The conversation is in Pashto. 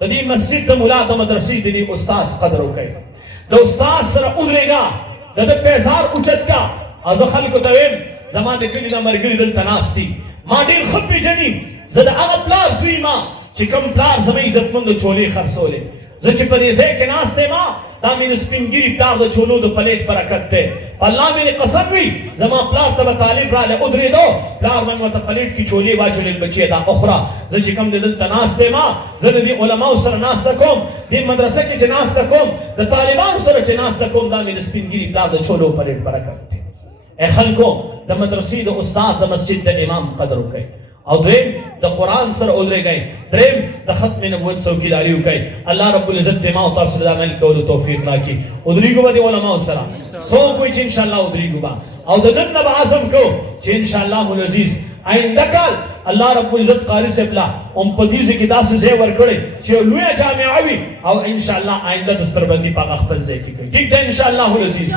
د دې مسجد د مولا د مدرسې د دې استاد قدر وکړي د استاد سره ودرېږه د پیزار اوچت کا او زه خلکو ته ویم زما د کلي نه ملګري دلته ناست دي ما ډېر ښه پېژني زه د هغه پلار زوی ما چې کوم پلار زما عزتمندو چولې خرڅولې زه چې په دې ځای کې ناست یم دا مې د سپین ګیري پلار د چولو د پلیټ برکت دی الله مې قسم وي زما پلار ته به طالب رالی ودرېدو پلار به مې ورته پلیټ کې چولې واچولې بچیه دا وخوره زه چې کوم دی دلته ناست یم زه د دې علماو سره ناسته کوم دې مدرسه کې چې ناسته کوم د طالبانو سره چې ناسته کوم دا مې د سپین ګیري پلار د چولو پلیټ برکت دی ای خلکو د مدرسې د استاد د مسجد د امام قدر وکړئ او دریم د قرآن سره ودرېږئ دریم د ختم نبوت څوکیداري وکړئ الله رب العزت دې ما او تاسو ته د عمل کولو توفیق راکړي ودرېږو به د علماو سره څوک وایي چې انشاءالله ودرېږو به او د نن نه به عزم کوو چې انشاءالله العزیز آئنده کال الله رب العزت قاری صاحب لا په دې ځای کې داسې ځای ورکړی چې لویه جامعه وي او انشاءالله آئنده دستربندي په هغه خپل ځای کې کوي ټیک ده انشاءالله العزیز